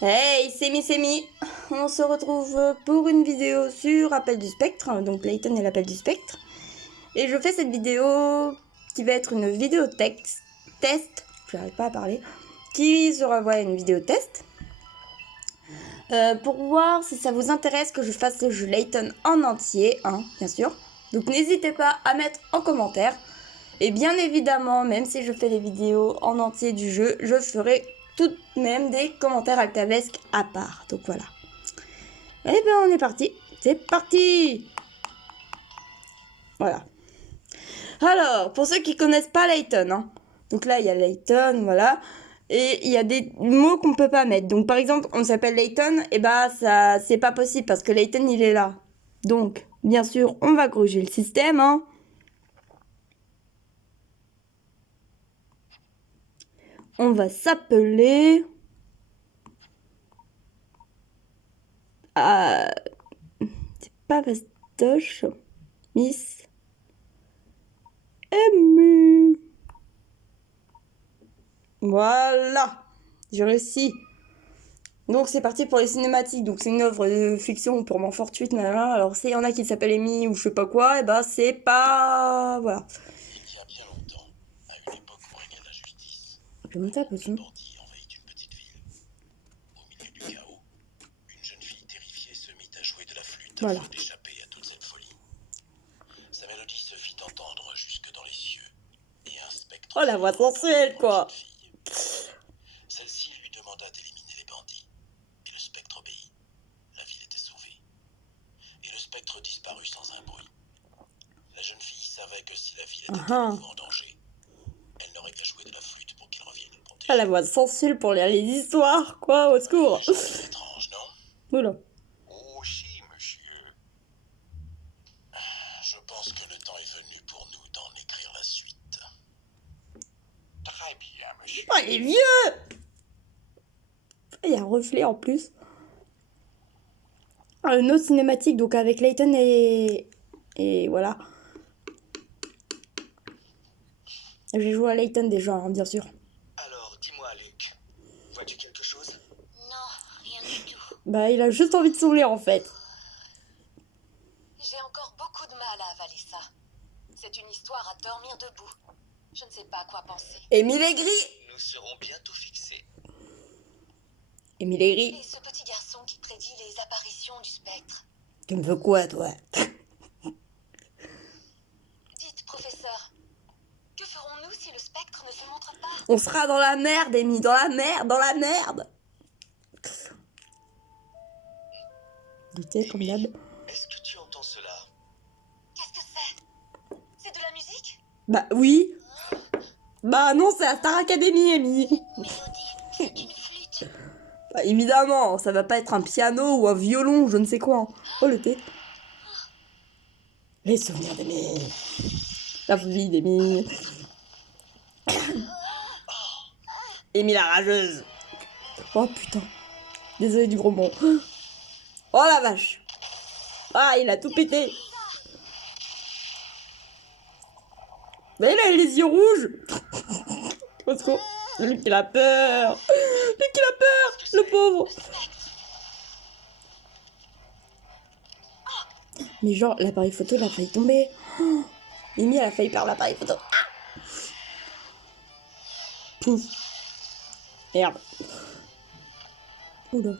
Hey, c'est Mi. On se retrouve pour une vidéo sur Appel du Spectre, donc Layton et l'Appel du Spectre. Et je fais cette vidéo qui va être une vidéo test, j'arrive pas à parler, qui sera une vidéo test. Pour voir si ça vous intéresse que je fasse le jeu Layton en entier, hein, bien sûr. Donc n'hésitez pas à mettre en commentaire. Et bien évidemment, même si je fais les vidéos en entier du jeu, je ferai tout de même des commentaires alcavesques à part. Donc voilà. Et bien on est parti. C'est parti. Voilà. Alors, pour ceux qui connaissent pas Layton, hein. Donc là, il y a Layton, voilà. Et il y a des mots qu'on peut pas mettre. Donc par exemple, on s'appelle Layton, et bah ça c'est pas possible parce que Layton il est là. Donc, bien sûr, on va gruger le système, hein. On va s'appeler c'est pas Vastoche, Miss Emu. Voilà, j'ai réussi. Donc c'est parti pour les cinématiques. Donc c'est une œuvre de fiction purement fortuite. Alors s'il y en a qui s'appellent Amy ou je sais pas quoi, et bah c'est pas... Voilà. Il y a bien longtemps, à une époque où régnait la justice, Je vais monter un peu un dessus. bandit envahit une petite ville. Au milieu du chaos, une jeune fille terrifiée se mit à jouer de la flûte Voilà. afin d'échapper à toute cette folie. Sa mélodie se fit entendre jusque dans les cieux, et un spectre... Oh la voix sensuelle quoi. Celle-ci lui demanda d'éliminer les bandits, et le spectre obéit. La ville était sauvée. Et le spectre disparut sans un bruit. La jeune fille savait que si la ville était à nouveau en danger, elle n'aurait qu'à jouer de la flûte pour qu'il revienne le protéger. Ah la voix sensuelle pour lire les histoires quoi, au secours. Étrange, non? Oula. Oh si, monsieur. Je pense que le temps est venu pour nous d'en écrire la suite. Très bien, monsieur. Oh il est vieux. Il y a un reflet en plus. Une autre cinématique donc avec Layton et voilà. J'ai joué à Layton déjà, hein, bien sûr. Alors, dis-moi, Luc, vois-tu quelque chose? Non, rien du tout. Bah il a juste envie de saouler en fait. J'ai encore beaucoup de mal à avaler ça. C'est une histoire à dormir debout. Je ne sais pas quoi penser. Émile Aigri. Nous serons bientôt fixés. Émile Aigri. Et ce petit garçon qui prédit les apparitions du spectre. Tu me veux quoi toi? Dites, professeur, que ferons-nous si le spectre ne se montre pas? On sera dans la merde, Amy, dans la merde, dans la merde. Douter comme d'hab. Est-ce que tu entends cela? Qu'est-ce que c'est? C'est de la musique? Bah oui. Bah non, c'est la Star Academy, Amy. Mélodie, c'est une flûte. Bah évidemment, ça va pas être un piano ou un violon ou je ne sais quoi. Hein. Oh le thé. Les souvenirs d'Amy. La vie d'Amy. Amy la rageuse. Oh putain. Désolé du gros mot. Oh la vache. Ah, il a tout pété. Mais il a les yeux rouges. Au secours. Luc, il a peur. Luc, il a peur. Le pauvre. Mais genre, l'appareil photo, il a failli tomber. Oh, Amy, elle a failli perdre l'appareil photo. Ah. Pouf. Merde. Oula.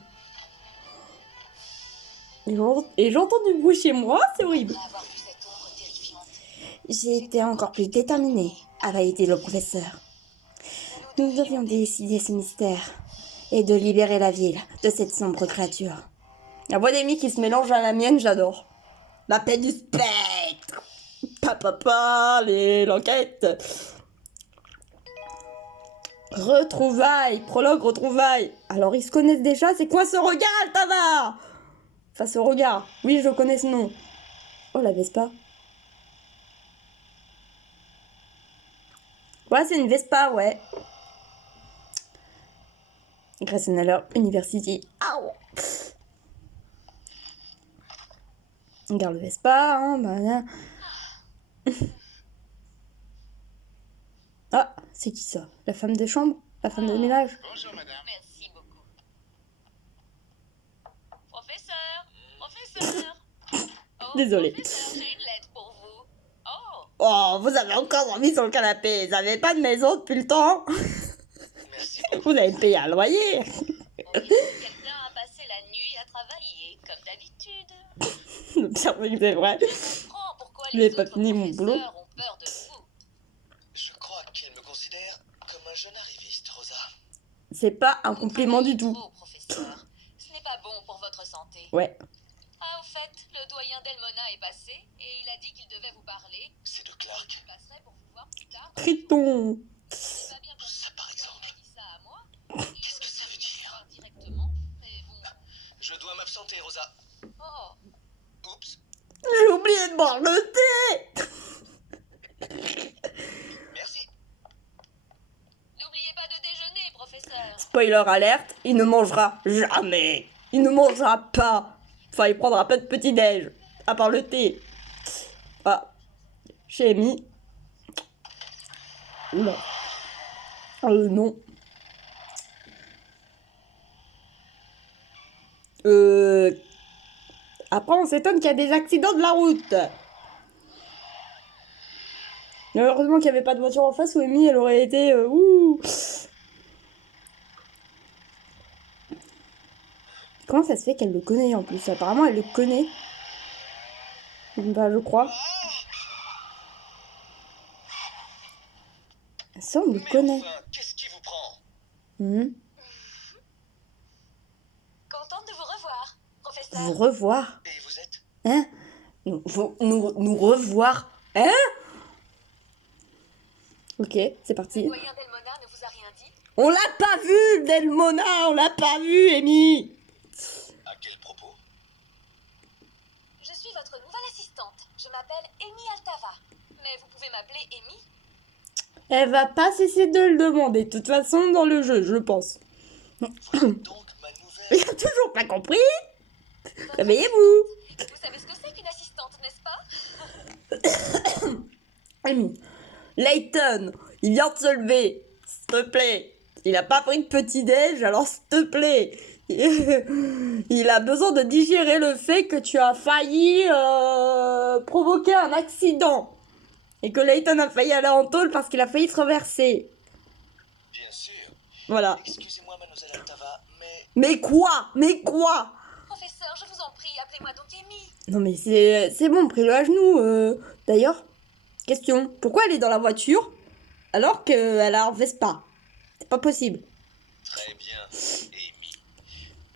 Et j'entends du bruit chez moi, c'est horrible. Après avoir vu cette ombre terrifiante, J'ai été encore plus déterminée à valider le professeur. Nous devions décider ce mystère et de libérer la ville de cette sombre créature. La voix d'Amy qui se mélange à la mienne, j'adore. L'appel du spectre. Papa, l'enquête. Retrouvailles, prologue, retrouvailles. Alors ils se connaissent déjà, c'est quoi ce regard, Altava? Enfin ce regard, oui je connais ce nom. Oh la Vespa. Ouais c'est une Vespa, ouais. Grayson University. Aouh. Regarde le Vespa, hein, bah, Ah, c'est qui ça? La femme de chambre? La femme de ménage? Bonjour, madame. merci beaucoup. Désolée. Professeur, j'ai une lettre pour vous. Oh, Oh, vous avez encore dormi sur le canapé. Vous n'avez pas de maison depuis le temps. Merci Vous avez payé un loyer. on dirait que quelqu'un a passé la nuit à travailler, comme d'habitude. Le pire, c'est que c'est vrai. Je comprends pourquoi Je les n'ai pas autres fini mon boulot. professeurs ont peur de vous. Je crois qu'elle me considère comme un jeune arriviste, Rosa. C'est pas un Vous compliment du travaillez tout. trop, professeur. Ce n'est pas bon pour votre santé. Ouais. Ah, au fait, le doyen Delmona est passé et il a dit qu'il devait vous parler. C'est de Clark. Il passerait pour vous voir plus tard. Triton. J'ai pas bien compris Ça, par pourquoi exemple. il m'a dit ça à moi. Qu'est-ce que ça veut dire? Directement, mais bon. Je dois m'absenter, Rosa. Oh, Oups. J'ai oublié de boire le thé. Merci. n'oubliez pas de déjeuner, professeur. Spoiler alerte, il ne mangera jamais. Il ne mangera pas. Enfin, il prendra pas de petit-déj. À part le thé. Ah. J'ai mis. Oula. Non. Après, on s'étonne qu'il y a des accidents de la route. Mais heureusement qu'il n'y avait pas de voiture en face où Amy, elle aurait été... ouh. Comment ça se fait qu'elle le connaît en plus? Apparemment, elle le connaît. Bah, je crois. Ça, on le Mais connaît. enfin, qu'est-ce qui vous prend? Mhm. Contente de vous revoir, professeur. Vous revoir. Et vous êtes? Hein? Nous revoir. Hein? Ok, c'est Le parti. doyen Delmona ne vous a rien dit? On l'a pas vu, Delmona. On l'a pas vu, Amy. À quel propos? Je suis votre nouvelle assistante. Je m'appelle Amy Altava. Mais vous pouvez m'appeler Amy? Elle va pas cesser de le demander. De toute façon, dans le jeu, je pense. Vous êtes donc ma Il nouvelle... a toujours pas compris. Votre Réveillez-vous. assistante. Vous savez ce que c'est qu'une assistante, n'est-ce pas? Amy. Layton, il vient de se lever. S'il te plaît. Il a pas pris de petit-déj, alors s'il te plaît. Il a besoin de digérer le fait que tu as failli provoquer un accident. Et que Layton a failli aller en tôle parce qu'il a failli se renverser. Bien sûr. Voilà. Excusez-moi, mademoiselle Altava, mais... Mais quoi? Mais quoi? Professeur, je vous en prie, appelez-moi donc Amy. Non mais c'est bon, pris-le à genoux. D'ailleurs, question. Pourquoi elle est dans la voiture alors qu'elle a un Vespa? C'est pas possible. Très bien, Amy.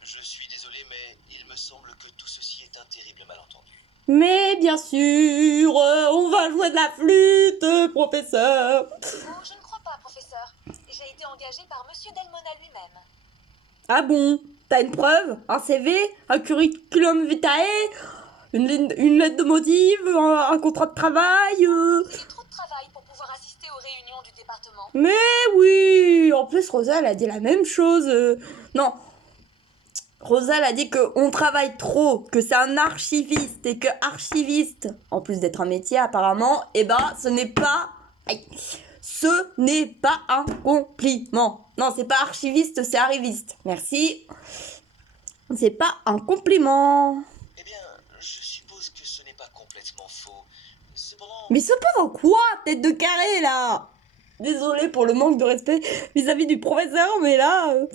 Je suis désolé, mais il me semble que tout ceci est un terrible malentendu. Mais bien sûr, on va jouer de la flûte, professeur. Oh, je ne crois pas, professeur. J'ai été engagée par Monsieur Delmona lui-même. Ah bon? T'as une preuve? Un CV? Un curriculum vitae? Une lettre de motif? Un contrat de travail? J'ai trop de travail pour pouvoir assister aux réunions du département. Mais oui! En plus, Rosa, elle a dit la même chose. Non. Rosa, elle a dit qu'on travaille trop, que c'est un archiviste, et que archiviste, en plus d'être un métier apparemment, eh ben, ce n'est pas... Aïe. Ce n'est pas un compliment. Non, c'est pas archiviste, c'est arriviste. Merci. C'est pas un compliment. Eh bien, je suppose que ce n'est pas complètement faux. Cependant... Mais cependant quoi, tête de carré, là? Désolée pour le manque de respect vis-à-vis du professeur, mais là... Un homme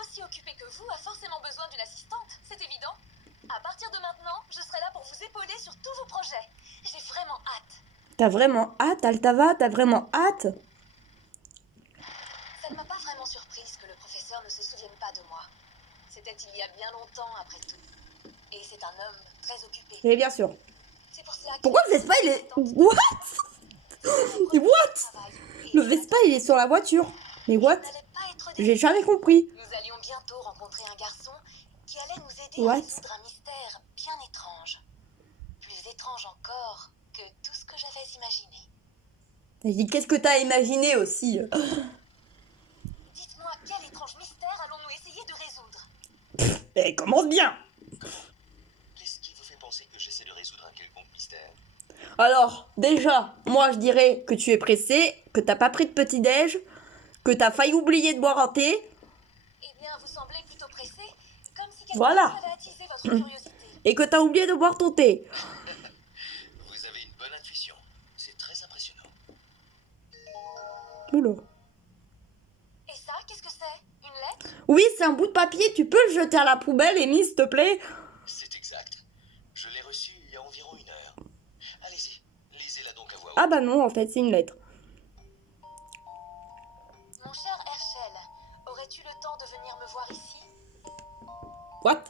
aussi occupé que vous a forcément besoin d'une assistante, c'est évident. À partir de maintenant, je serai là pour vous épauler sur tous vos projets. J'ai vraiment hâte. T'as vraiment hâte, Altava? T'as vraiment hâte? Ça ne m'a pas vraiment surprise que le professeur ne se souvienne pas de moi. C'était il y a bien longtemps, après tout. Et c'est un homme très occupé. Et bien sûr. C'est pour cela que... Pourquoi le Vespa, il est... What? What? Le Vespa, il est sur la voiture. Mais what? J'ai jamais compris. Nous allions bientôt rencontrer un garçon qui allait nous aider What? à résoudre un mystère bien étrange. Plus étrange encore que tout ce que j'avais imaginé. Elle dit, qu'est-ce que t'as imaginé aussi? Dites-moi, quel étrange mystère allons-nous essayer de résoudre? Elle commence bien. Qu'est-ce qui vous fait penser que j'essaie de résoudre un quelconque mystère? Alors, déjà, moi, je dirais que tu es pressé, que t'as pas pris de petit-déj, que t'as failli oublier de boire un thé. Eh bien, vous semblez plutôt pressé, Comme si quelque Voilà. chose avait attisé votre curiosité. Et que t'as oublié de boire ton thé. Vous avez une bonne intuition. C'est très impressionnant. Oula. Et ça, qu'est-ce que c'est? Une lettre? Oui, c'est un bout de papier, tu peux le jeter à la poubelle, Amy, s'il te plaît? C'est exact. Je l'ai reçu il y a environ 1 heure. Allez-y, lisez-la donc à voix haute. Ah bah non, en fait, c'est une lettre. Mon cher Herschel, aurais-tu le temps de venir me voir ici? What?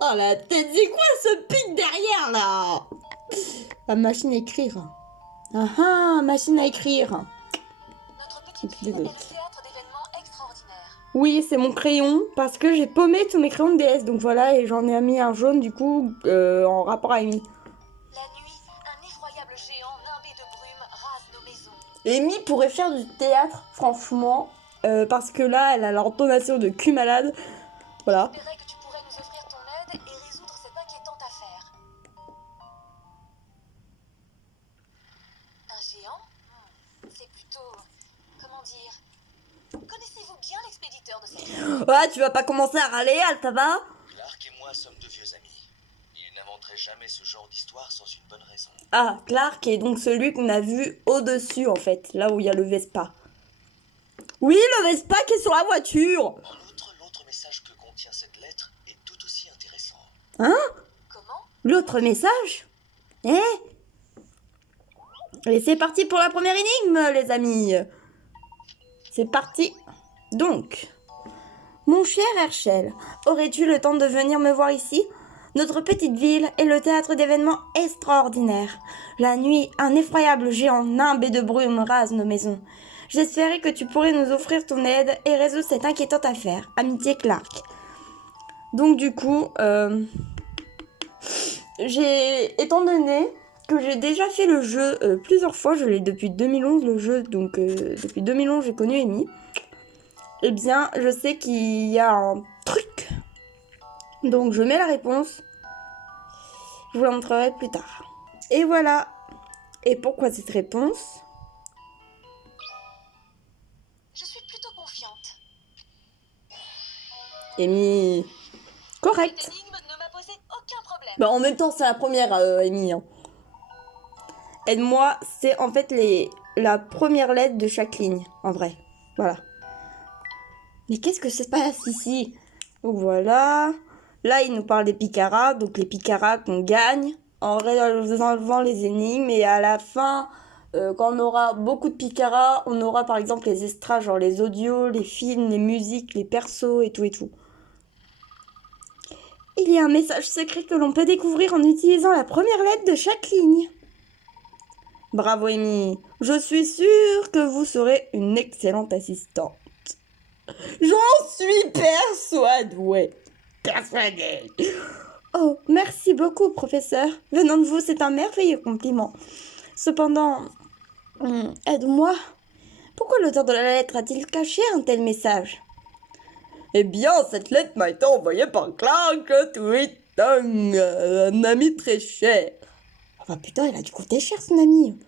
Oh la tête, c'est quoi ce pic derrière, là? La machine à écrire. Ah ah, machine à écrire. Notre petite ville est Désolée. le théâtre d'événements extraordinaires. Oui, c'est mon crayon, parce que j'ai paumé tous mes crayons de DS, donc voilà, et j'en ai mis un jaune, du coup, en rapport à Amy. La nuit, un effroyable géant nimbé de brume rase nos maisons. Amy pourrait faire du théâtre, franchement, parce que là, elle a l'intonation de cul malade. Voilà. J'espérais que tu pourrais nous offrir ton aide et résoudre cette inquiétante affaire. Un géant? C'est plutôt... comment dire? Connaissez-vous bien l'expéditeur de cette ville? Ouais, tu vas pas commencer à râler, ça va? Clark et moi sommes de vieux amis. Il n'inventerait jamais ce genre d'histoire sans une bonne raison. Ah, Clark est donc celui qu'on a vu au-dessus, en fait, là où il y a le Vespa. Oui, le Vespa qui est sur la voiture. En outre, l'autre message que contient cette lettre est tout aussi intéressant. Hein? Comment? L'autre message? Et c'est parti pour la première énigme, les amis. C'est parti. Donc, mon cher Herschel, aurais-tu le temps de venir me voir ici? Notre petite ville est le théâtre d'événements extraordinaires. La nuit, un effroyable géant nimbé de brume rase nos maisons. J'espérais que tu pourrais nous offrir ton aide et résoudre cette inquiétante affaire. Amitié Clark. Donc du coup, étant donné que j'ai déjà fait le jeu plusieurs fois, je l'ai depuis 2011 le jeu, donc depuis 2011 j'ai connu Amy. Eh bien, je sais qu'il y a un truc. Donc je mets la réponse. Je vous la montrerai plus tard. Et voilà. Et pourquoi cette réponse? Je suis plutôt confiante. Amy. Correct. Cette énigme ne m'a posé aucun problème. Bah en même temps c'est la première Amy. Hein. Aide-moi, c'est en fait la première lettre de chaque ligne, en vrai. Voilà. Mais qu'est-ce que se passe ici? Donc voilà. Là, il nous parle des picaras, donc les picaras qu'on gagne en enlevant les énigmes. Et à la fin, quand on aura beaucoup de picaras, on aura par exemple les extras, genre les audios, les films, les musiques, les persos et tout et tout. Il y a un message secret que l'on peut découvrir en utilisant la première lettre de chaque ligne. Bravo Amy, je suis sûre que vous serez une excellente assistante. J'en suis persuadée. Persuadée. Oh, merci beaucoup, professeur. Venant de vous, c'est un merveilleux compliment. Cependant, aide-moi. Pourquoi l'auteur de la lettre a-t-il caché un tel message? Eh bien, cette lettre m'a été envoyée par Clark Twitton, un ami très cher. Enfin, putain, il a dû coûter cher, son ami.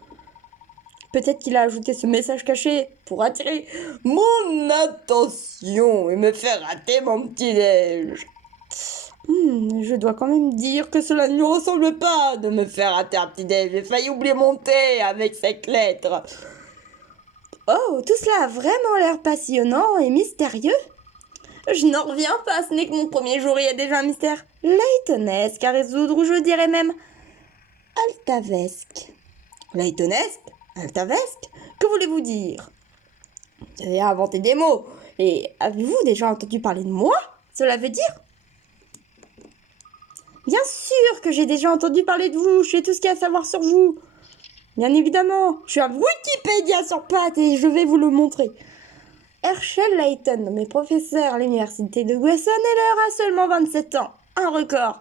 Peut-être qu'il a ajouté ce message caché pour attirer mon attention et me faire rater mon petit-déj. Je dois quand même dire que cela ne lui ressemble pas de me faire rater un petit-déj. J'ai failli oublier mon thé avec cette lettre. Oh, tout cela a vraiment l'air passionnant et mystérieux. Je n'en reviens pas, ce n'est que mon premier jour, il y a déjà un mystère laytonesque à résoudre, ou je dirais même altavesque. Laytonesque? Altavesque? Que voulez-vous dire? Vous avez inventé des mots. Et avez-vous déjà entendu parler de moi? Cela veut dire? Bien sûr que j'ai déjà entendu parler de vous. Je sais tout ce qu'il y a à savoir sur vous. Bien évidemment. Je suis un Wikipédia sur pattes et je vais vous le montrer. Herschel Layton, nommé professeur à l'université de Wesson, et l'heure a seulement 27 ans. Un record.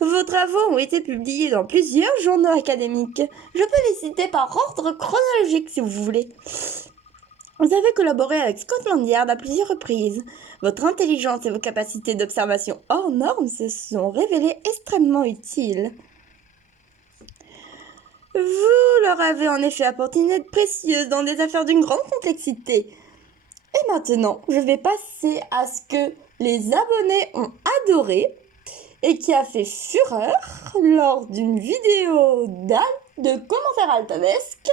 Vos travaux ont été publiés dans plusieurs journaux académiques. Je peux les citer par ordre chronologique si vous voulez. Vous avez collaboré avec Scotland Yard à plusieurs reprises. Votre intelligence et vos capacités d'observation hors normes se sont révélées extrêmement utiles. Vous leur avez en effet apporté une aide précieuse dans des affaires d'une grande complexité. Et maintenant, je vais passer à ce que les abonnés ont adoré et qui a fait fureur lors d'une vidéo de commentaires altanesques.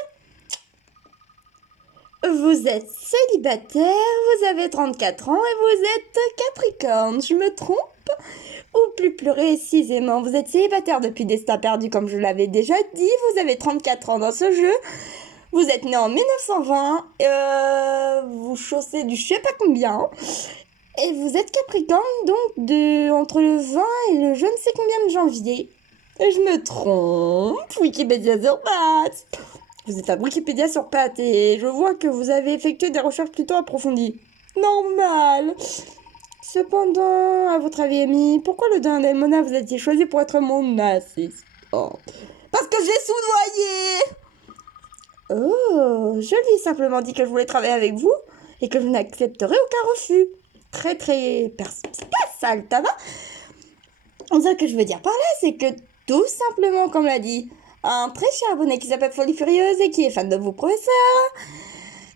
Vous êtes célibataire, vous avez 34 ans et vous êtes Capricorne, je me trompe? Ou plus précisément, vous êtes célibataire depuis Destin perdu comme je l'avais déjà dit, vous avez 34 ans dans ce jeu, vous êtes né en 1920, vous chaussez du je sais pas combien, et vous êtes Capricorne donc entre le 20 et le je ne sais combien de janvier. Et je me trompe, Wikipédia sur pattes. Vous êtes à Wikipédia sur pattes et je vois que vous avez effectué des recherches plutôt approfondies. Normal. Cependant, à votre avis, Amy, pourquoi le Dindon Delmona vous a-t-il choisi pour être mon assistant? Parce que j'ai soudoyé. Oh, je lui ai simplement dit que je voulais travailler avec vous et que je n'accepterai aucun refus. Très perspicace, Altava. Ce que je veux dire par là, c'est que tout simplement, comme l'a dit un très cher abonné qui s'appelle Folie Furieuse et qui est fan de vous, professeur,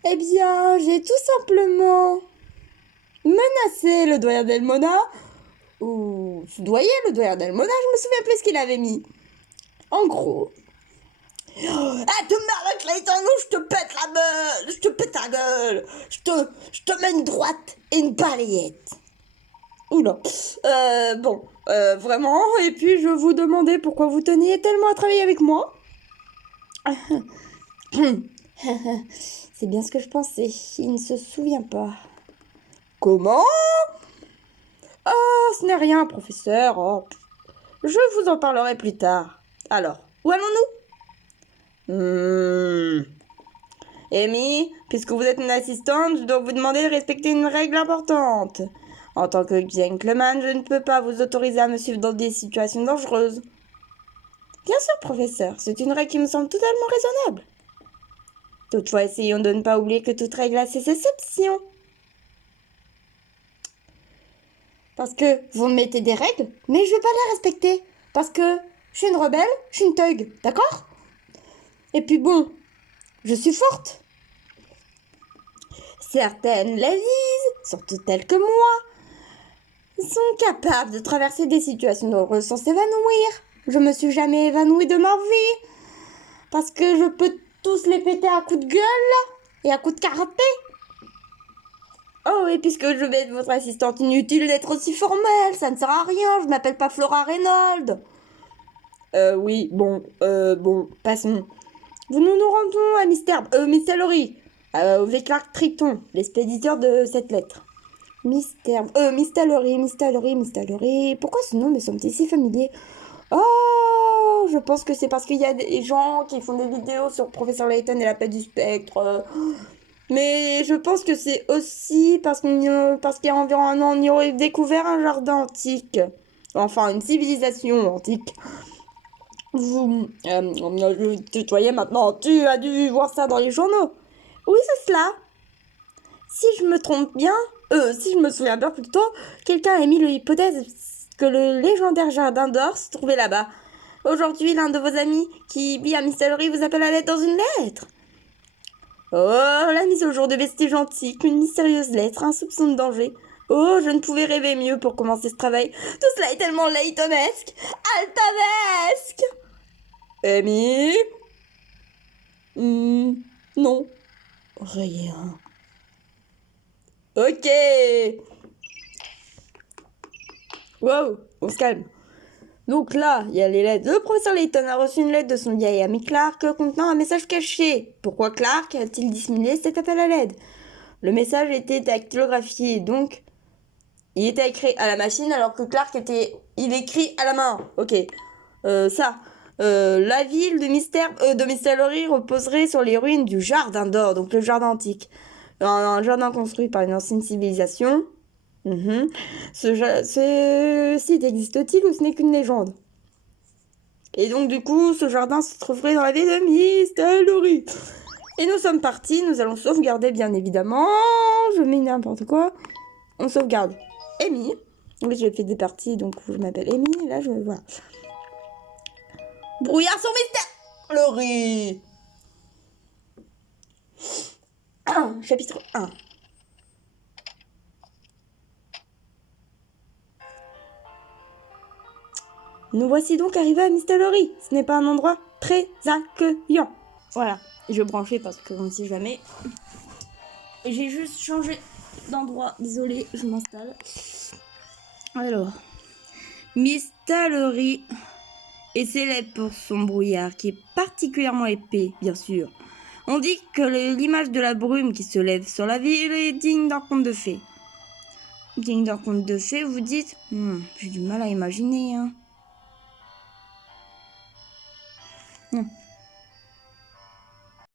eh bien, j'ai tout simplement menacé le doyen Delmona, ou soudoyé le doyen Delmona, je me souviens plus ce qu'il avait mis. En gros, ah, te mets Clayton, ou je te pète la gueule, je te pète la gueule, je te mets une droite et une balayette. Oula, vraiment, et puis je vous demandais pourquoi vous teniez tellement à travailler avec moi. C'est bien ce que je pensais, il ne se souvient pas. Comment? Ah, ce n'est rien, professeur, oh. Je vous en parlerai plus tard. Alors, où allons-nous? Amy, puisque vous êtes une assistante, je dois vous demander de respecter une règle importante. En tant que gentleman, je ne peux pas vous autoriser à me suivre dans des situations dangereuses. Bien sûr, professeur, c'est une règle qui me semble totalement raisonnable. Toutefois, essayons de ne pas oublier que toute règle a ses exceptions. Parce que vous me mettez des règles, mais je ne vais pas les respecter. Parce que je suis une rebelle, je suis une thug, d'accord? Et puis bon, je suis forte. Certaines l'alisent, surtout telles que moi, sont capables de traverser des situations dangereuses sans s'évanouir. Je me suis jamais évanouie de ma vie. Parce que je peux tous les péter à coups de gueule et à coups de karaté. Oh, et puisque je vais être votre assistante, inutile d'être aussi formelle, ça ne sert à rien, je m'appelle pas Flora Reynolds. Oui, bon, passons. Nous nous rendons à Mystery, avec Clark Triton, l'expéditeur de cette lettre. Mystery. Pourquoi ce nom me semble-t-il si familier? Oh, je pense que c'est parce qu'il y a des gens qui font des vidéos sur Professeur Layton et la paix du spectre. Mais je pense que c'est aussi parce qu'il y a environ un an, on y aurait découvert un jardin antique. Enfin, une civilisation antique. Je tutoyais maintenant. Tu as dû voir ça dans les journaux. Oui, c'est cela. Si je me souviens bien plutôt, quelqu'un a émis l'hypothèse que le légendaire jardin d'or se trouvait là-bas. Aujourd'hui, l'un de vos amis qui vit à Mystery vous appelle à l'aide dans une lettre. Oh, la mise au jour de vestiges antiques, une mystérieuse lettre, un soupçon de danger. Oh, je ne pouvais rêver mieux pour commencer ce travail. Tout cela est tellement Laytonesque, altanesque. Amy? Non. Rien. Ok. Wow, on se calme. Donc là, il y a les lettres. Le professeur Layton a reçu une lettre de son vieil ami Clark contenant un message caché. Pourquoi Clark a-t-il dissimulé cet appel à l'aide? Le message était dactylographié, donc il était écrit à la machine alors que Clark il écrit à la main. Ok. La ville de Mystery reposerait sur les ruines du jardin d'or, donc le jardin antique. Un jardin construit par une ancienne civilisation. Ce site existe-t-il ou ce n'est qu'une légende? Et donc du coup, ce jardin se trouverait dans la ville de Mystery. Et nous sommes partis, nous allons sauvegarder bien évidemment. Je mets n'importe quoi. On sauvegarde Amy. Oui, j'ai fait des parties, donc je m'appelle Amy. Et là, voilà. Brouillard sur Mystery. Chapitre 1. Nous voici donc arrivés à Mistallery. Ce n'est pas un endroit très accueillant. Voilà, je branchais parce qu'on ne sait jamais. J'ai juste changé d'endroit. Désolée, je m'installe. Alors, Mistallery est célèbre pour son brouillard qui est particulièrement épais, bien sûr. On dit que l'image de la brume qui se lève sur la ville est digne d'un conte de fées. Digne d'un conte de fées, vous dites j'ai du mal à imaginer, hein.